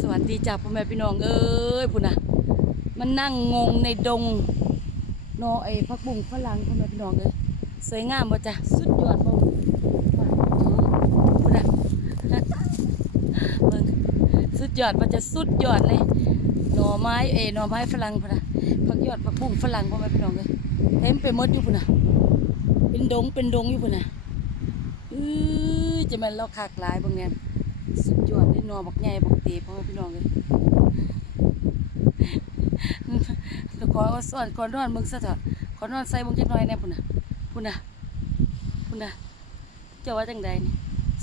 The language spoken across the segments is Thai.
สวัสดีจ้าพ่อแม่พี่น้องเอ้ยพุ่นนะมันนั่งงงในดงนอไอ้พักบุ้งฝรั่งพ่อแม่พี่น้องเอ้ยสวยงามบ่จ้ะสุดยอดบ่พุ่นนะเบิ่งสุดยอดบ่จะสุดยอดเลยหน่อไม้เอยหน่อไม้ฝรั่งพุ่นนะพักยอดพักบุ้งฝรั่งพ่อแม่พี่น้องเอ้ยเต็มไปหมดอยู่พุ่นนะเป็นดงเป็นดงอยู่พุ่นนะเอ้ยจะม่นเราคักหลายบิ่งแน่สุดย นอบักใหญ่บักเตพ่อแม่พี่น้องเลยขอสอนขอนอนมึงซะเถอะขอนอนใส่มึงจักหน่อยแน่พุ่นน่ะพุ่นน่ะพุ่นน่ะเจ้าว่าจังใดนี่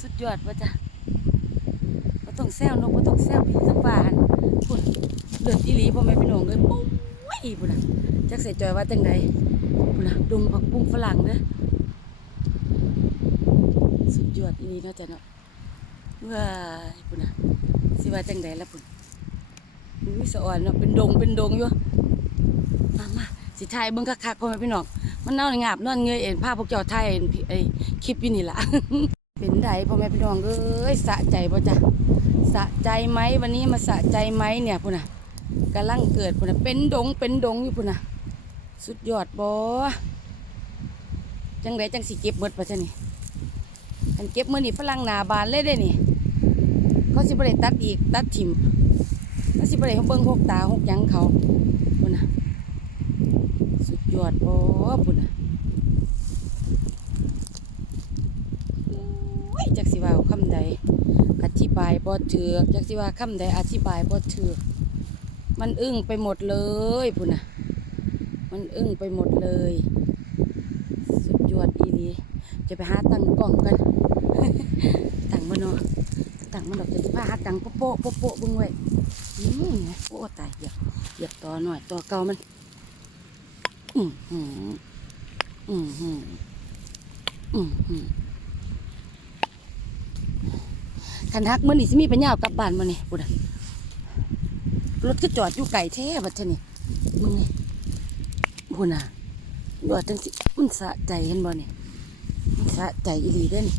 สุดยอดว่าจ้ะบ่ต้องแซวนกบ่ต้องแซวพี่สักบานพุ่นเลือดอีหลีพ่อแม่พี่น้องเลยปุ้ยพุ่นน่ะจักใส่จอยว่าจังใดพุ่นน่ะดงผักบุ้งฝรั่งเด้อสุดยอดอีหลีเนาะจ้ะเนาะ ว้ายพุ่นนะสิว่าจังไดละพุ่นอุ้ยสะอ่อนเนาะเป็นดงเป็นดงอยู่มามาสิถ่ายเบิ่งคักๆพ่อแม่พี่น้องมันนอนงาบนอนเงยเอ็นพาพพวกเจ้าถ่ายเอ็นไอคลิปอยู่นี่ล่ะ เป็นไดพ่อแม่พี่น้องเอ้ยสะใจบ่จ้ะสะใจไหมวันนี้มาสะใจไหมเนี่ยพุ่นนะกำลังเกิดพุ่นนะเป็นดงเป็นดงอยู่พุ่นนะสุดยอดบ่จังไดจังสิเก็บเบิดปะจ้ะนี่อันเก็บเมื่อนี่ฝรั่งหนาบานเลยได้นี่ เขาสิบริตัดอีกตัดถิ่มเขาสิบริเขาเบิ้งหกตาหกยังเขาบุญนะสุดยอดโอ้บุญนะโอ้ยจักสิว่าคำใดอธิบายบ่ถือกจักสิว่าคำใดอธิบายบ่ถือกมันอึ้งไปหมดเลยบุญนะมันอึ้งไปหมดเลย สุดยอดอีนีจะไปหาตั้งกล้องกัน ตั้งมันเนาะ มันดอกจะสิพาหาตังโป๊ะโป๊ะโป๊ะโป๊ะเบึงไว้อืมโอ้ตายเหยียบเหยียบต่อหน่อยต่อเก่ามัน อืมหืมอืมหืมอืมหืมคันฮักมันนี่สิมีปัญญากลับบ้านมาเนี่ปุ่นอะรถก็จอดอยู่ไก่แท้บัดเทนี่มึงนี่ปุ่นอะยอดจังสิมันสะใจเห็นบ่เนี่มันสะใจอีหลีเด้นี่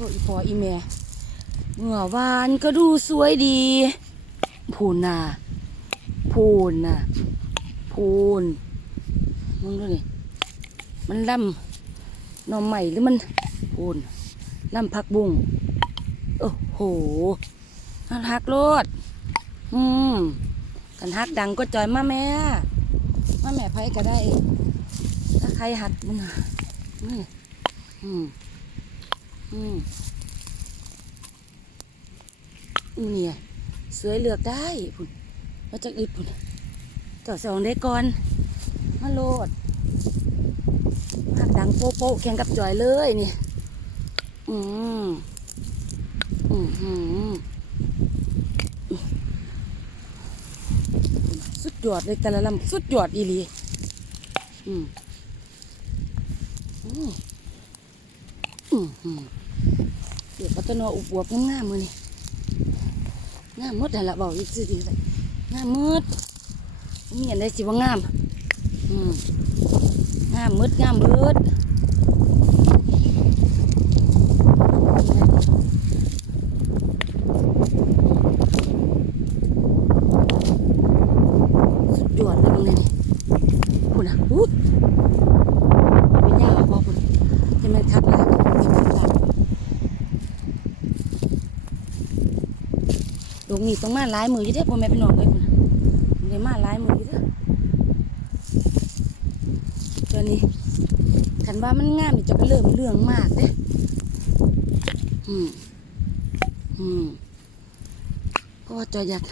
ปากที่โทษอีพออีแม่เมื่อวานก็ดูสวยดี พูนน่ะพูนน่ะพูนมึงดูนี่มันล่ำหน่อใหม่หรือมันพูนล่ำผักบุ้งโอ้โหน่ารักโลดอืมกันฮักดังก็จอยมาแม่มาแม่ไผก็ได้ ถ้าใครหัดมันนี่อืม อืมเนี่ยสวยเลือกได้พุ่นมาจากอึดพุ่นต่อสองได้ก่อนมาโลดหักดังโป๊ะโป๊ะแข่งกับจอยเลยนี่อืมอืมอืมสุดยอดเลยแต่ละลำสุดยอดอีหลีอืมอืมอืมอืม เดี๋ยวพัฒนาอุบวบงามๆมือนี่งามมดแต่ละบอกอีกสิดีเลยงามมดมีอะไรสิว่างามอืมงามมดงามเบิดสุดยอดเลยบางเลยคุณอะอู้เป็นยากพอคุณจะไมันคัดแล้วจะคัดแล้วตรง นี้ต้องมาหลายมืออยี่เด้อพ่อแม่พี่น้องเลยคุณเดี๋ยวมาหลายมืออยี่เด้อตัวนี้คันว่ามันงามนี่จะไปเริ่มเรื่องมากเด้ออืมอืมเพราะว่าจอยอยาก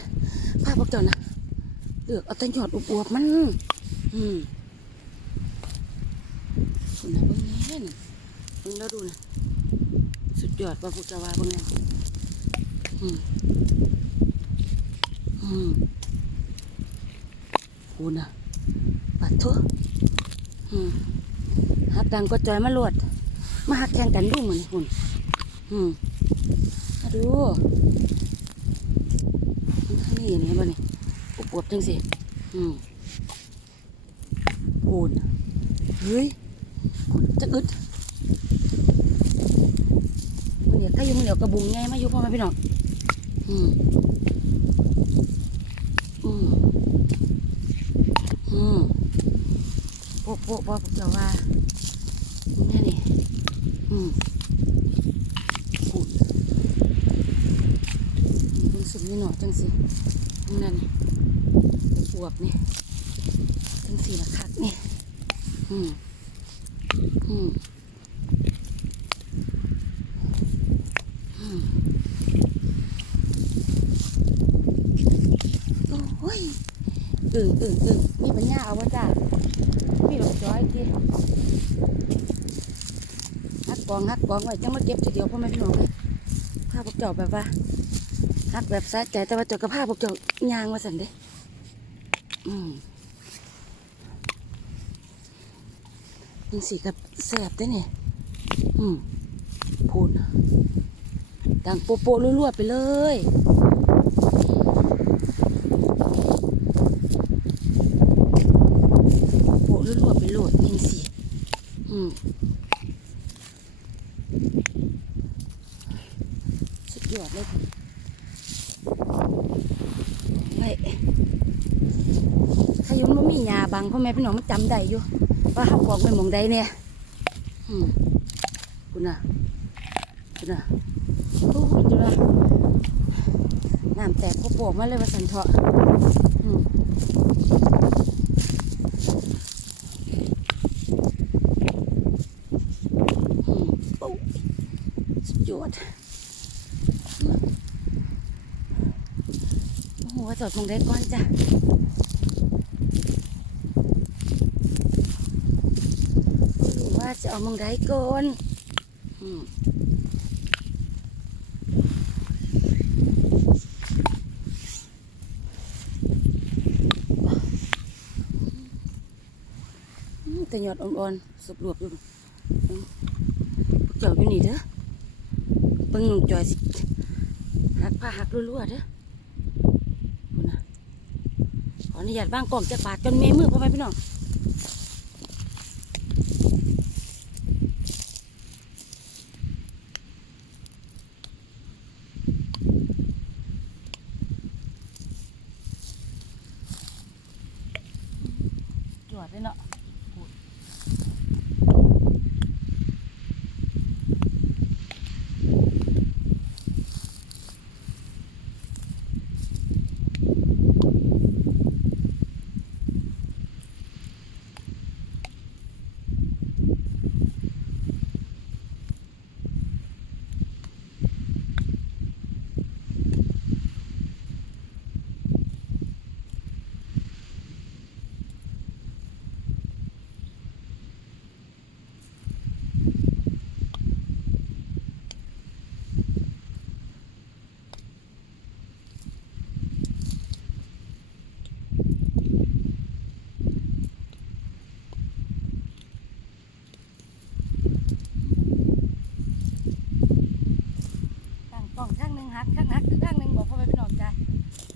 พาพวกเจ้านะเลือกเอาแตัหยอดอวบๆมัน อืมคุณนะเบิ่งแน่น่ะเบิ่งแล้วดูนะสุดยอดว่าพวกเจ้าว่าเบิ่งแน่อืม อืมคุณนะปัดทั่วอืมหักดังก็จอยมาโลดมาหักแข่งกันดูเหมือนคุณอืมมาดูข้านี้เห็นไหมบ่นี่อวบๆจังสิอืมปูนเฮ้ยปูนจะอึดบรรยาถ้าอยู่มือเดียวกระบุงไงมาอยู่พ่อแม่พี่น้องอืมอืมอืมโป๊ะโป๊ะพ่พวกเจ้าว่านี่นี่อืมพูดมึงสุดนี่หน่อจังสิมึงนั่นนี่อวบนี่จังสิละคักนี่อืมอืมโอ้ยอึ่งอึ่งอึ่งมีปัญญาเอาวะจ้า ลอกจ้อยทีฮักกองฮักกองไว้จังมาเก็บทีเดียวพ่อแม่พี่น้องเลยผ้าพวกเจ้าแบบว่าฮักแบบสะใจแต่ว่าเจ้ากับผ้าพวกเจ้ายางมาสั่นเด้อืมยังสีกับแสบเด้เนี่ยอืมพูดดังโปโปะๆรัวๆไปเลย โปะรัวๆไปโหลดนี่สิ อืม สุดยอดเลยไว้ถ้าอยุ่มนมีหญ้าบัง พ่อแม่พี่น้องมันจำได้อยู่ ว่าเขาบอกไว้หมองใดเนี่ยอืมคุณน่ะคุณน่ะโอ้ยจุละน้ำแตกโปกมาเลยว่าสันเถาะอืมอืมโอ้ยสุดยอดโอ้โหจอดมองได้ก่อนจ้ะไม่รู้ว่าจะ เอามองได้ก่อนแต่หยอดอ่อนๆสุบรวบอยู่พวกเจ้าอยู่นี่เด้อเบิ่งจอยสิหักผ้าหักรัวๆเด้อคุณนะขออนุญาตบ้างกล่องจะปาดจนเมมือพ่อแม่พี่น้อง หักข้างหักคือข้างหนึ่งบอกพ่อแม่พี่น้องจ้ะ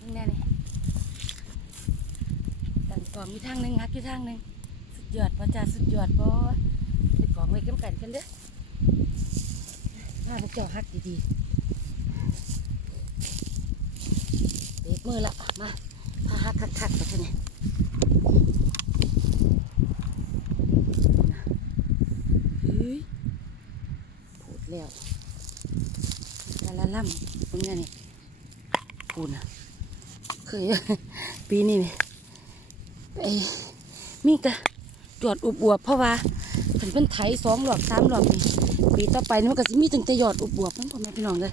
นี่แน่นี่ตั้งกล้องมีทางหนึ่งหักอยู่ทางหนึ่งสุดยอดพ่อจ้าสุดยอดพ่อไปกล่องไว้กันกันกันเด้อถ้าพวกเจ้าหักดีๆเด็กมือละมาพาหักคักๆไปทีนี้เฮ้ยพูดแล้วละละล่ำ เป็นไงนี่ปูนะเคยปีนี้นี่ไปมีแต่จวดอุบอวบเพราะว่าถึงเป็นไถสองหลอบสามหลอบนี่ปีต่อไปนี่มันก็จะมีตั้งแต่ยอดอุบอวบนั่นพ่อแม่พี่น้องเลย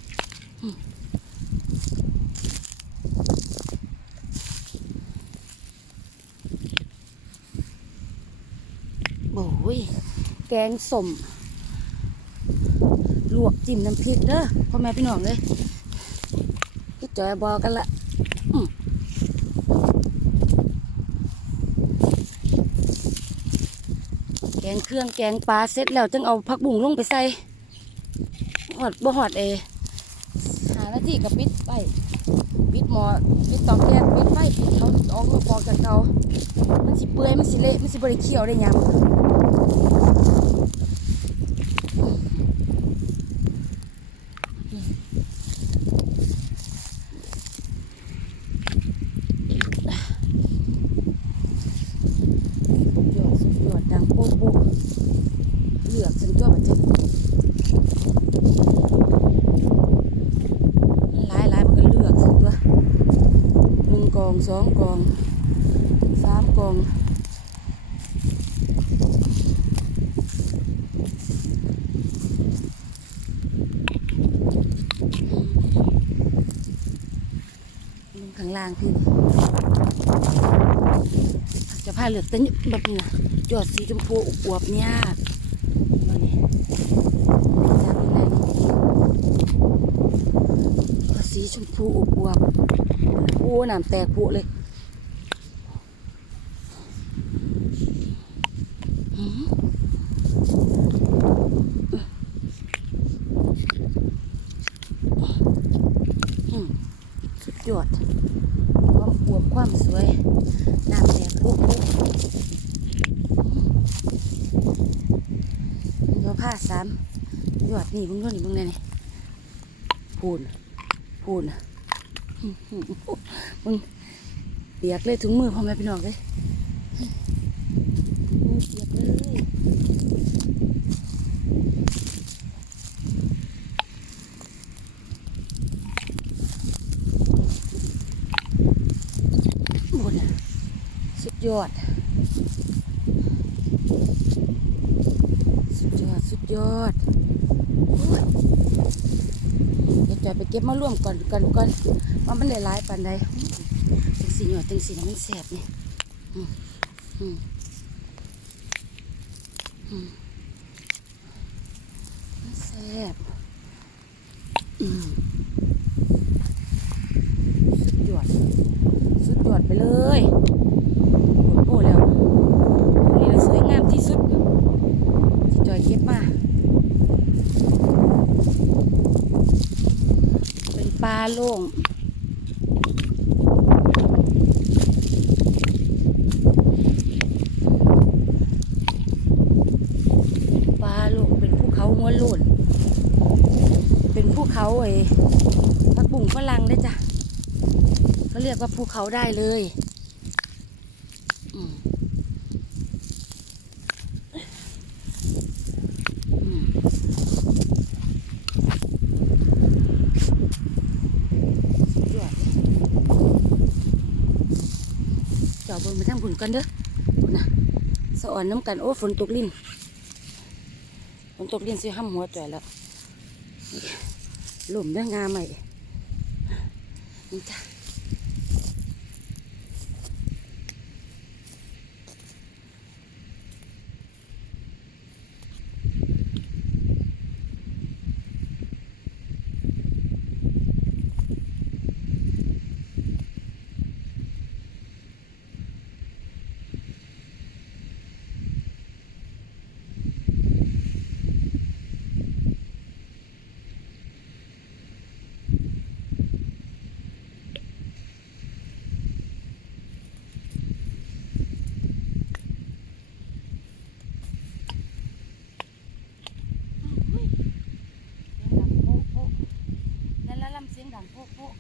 โอ้ยแกงสมลวกจิ้มน้ำพริกเด้อพ่อแม่พี่น้องเลย จอยบอกกันละแกงเครื่องแกงปลาเสร็จแล้วจึงเอาผักบุ้งลงไปใส่หอดบ่หอดเอหาหน้าที่กับปิดไปปิดหมอปิดตอกแกปิดไฟปิดเขาออกมาปอกจากเตามันสิเปื่อยมันสิเละมันสิบริเคียวได้ยัง สองกองสามกองลงข้างล่างพี่จะผ้าเหลือกแต่เนี่ยแบบนี้นะยอดสีชมพูอวบๆเนี่ยสีชมพูอวบๆโอ้น้ำแตกผุเลยหืมอืมสุด ยอดความอวบความสวยน้ำแตกพุพุเดี๋ยผ้าสามยอดนี่มึงด้วยนี่มึงเนี่ยนี่พูนพูนมึงเปียกเลยถุงมือพ่อแม่พี่น้องเลยเปียกเลยบุญสุด ยอด สุดยอด สุดยอดเดี๋ยวจอยไปเก็บมาร่วมก่อนก่อนก่อนว่ามันได้หลายปานใดจังสีหยอดจังสีนะมันแสบนี่อืมอืมอืมมันแสบอืมสุดยอด สุดยอดไปเลยโอ้โหแล้วนี่เราสวยงามที่สุด ที่จอยเก็บมา เป็นปลาโล่ง ปลาโล่งเป็นภูเขาหัวโล้น เป็นภูเขาไอ้ผักบุ้งฝรั่งได้อจ้ะเขาเรียกว่าภูเขาได้เลยอืมอืมสุดยอดเลยจอบนไปทางผุนกันเด้อนะสะอ่อนน้ำกัน โอ้ฝนตกลิ้นฝนตกลิ้นสิห้ำหัวจ่อยแล้วหล่มเด้องาใหม่นี่จ้ะอุ้ยเสียงดังโป๊ะโป๊ะนั่น ละลำเสียงดังโป๊ะโป๊ะ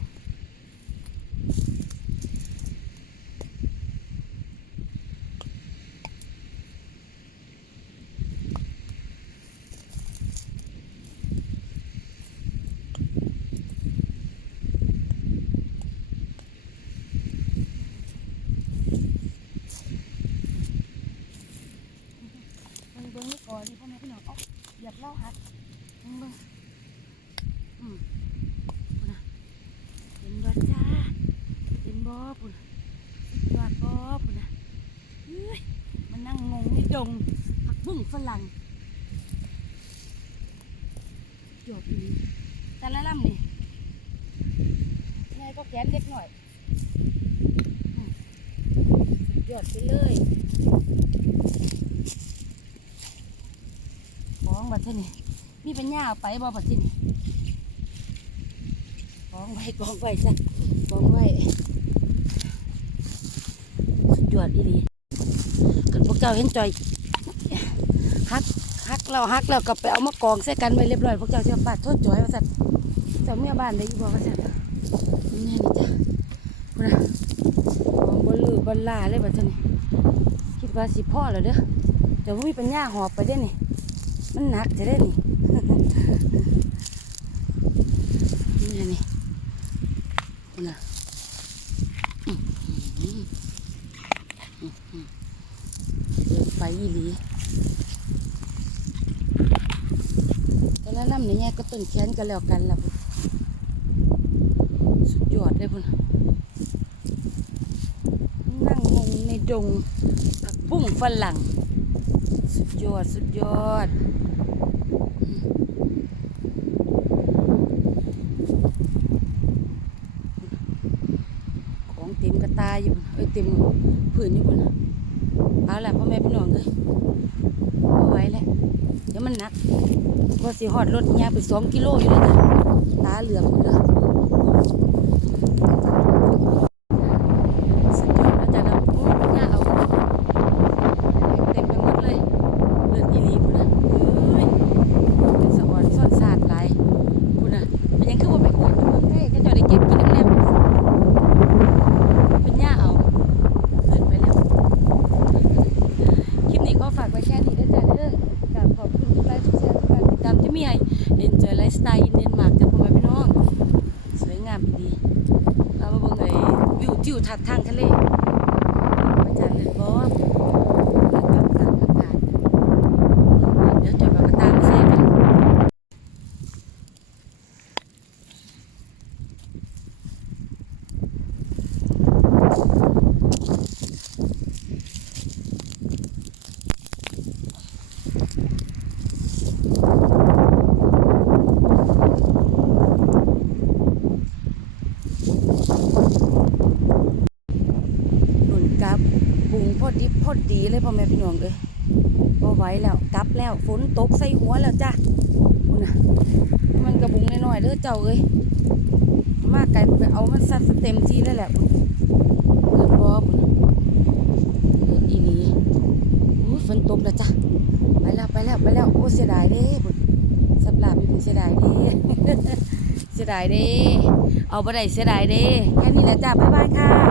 เบิ่งเบิ่งนี่ก่อนนี่พ่อแม่พี่น้องเอาเหยียบเล่าหัดเบิ่งเบิ่งอืมพุ่นน่ะเห็นบ่จ้า ปุ่นสุดยอดบ่พุ่นนะมันนั่งงงในดงผักบุ้งฝรั่งสุดยอดอีหลีแต่ละลำนี่ไงก็แกนเล็กหน่อยอืมสุดยอดไปเลย ของบัดเท่นี่มีป็นหญ้าไปบ่บัดที่นี่กองไว้กองไว้จ้ะกองไว้ สุดอดอีหลีกันพวกเจ้าเห็นจอยฮักฮักเราฮักแล้วก็ไปเอามากองใส่กันไว้เรียบร้อยพวกเจ้าเชื่อปาดโทษจอยว่าสัตว์เจ้าเมียบ้านได้ยู่บ่ว่าสัตว์นี่นี่จ้ะพูดนะของบนลือบนลาเลยแบัดเท่านี่คิดว่าสิพ่อแล้วเด้อแต่ว่ามีปัญญาหอบไปได้นี่มันหนักจะได้นี่ายอีหลีแต่ละลำนี่ยก็ต้นแขนกันแล้วกันล่ะสุดยอดเลยพุ่นนั่งงงในดงผักบุ้งฝรั่ง สุดยอด สุดยอดของเต็มกระตายอยู่เอ้ยเต็มผืนอยู่บนนะ เอาละพ่อแม่พี่น้องเลยเอาไว้แหละเดี๋ยวมันหนัก ก็สิหอดรถยาไปสองกิโลอยู่เลยจ้ะตาเหลืองหมดเลยสุดยอดแล้วจ้ะนะโอ้ยย่าเอาเต็มไปหมดเลยเลือดอีหลีพุ่นน่ะเอ้ยเป็นสะอ่อนซ่อนสาดหลายพุ่นน่ะมันยังคือว่าไปกวดอยู่เมืองไทยก็จะได้เก็บกินน้ำแนว เป็นย่าเอาเกินไปแล้ว คลิปนี้ก็ฝากไว้แค่นี้ด้วยจ้ะเด้อกราบขอบคุณทุกไลค์ทุกแชร์ทุกการติดตามที่มีให้ Enjoy Lifestyle in Denmark จากพ่อแม่พี่น้อง สวยงามดีเรามาเบิ่งไอ้วิว ทิวทัศน์ทางทะเลพระจันทร์เลยบ่แล้วกับกลางอากาศเดี๋ยวจอดปากกระตามมาใส่กัน หนุนกลับปรุงพอ ดิบพอดีเลยพ่อแม่พี่น้องเอ้ยพอไหวแล้วกลับแล้วฝนตกใส่หัวแล้วจ้ะคุณนะมันกระบุงน้อยๆเด้อเจ้าเอ้ยมาไกลไปเอามันซัดเต็มที่แล้วแหละคุณเกินบ่คุณเกินอีนี้ฝนตกแล้วจ้ะไปแล้วไปแล้วไปแล้วโอ้เสียดายเด้คุณสับหลาบอยู่เสียดายเด้เสียดายเด้เอาบ่ได้เสียดายเด้แค่นี้แหละจ้ะบ๊ายบายค่ะ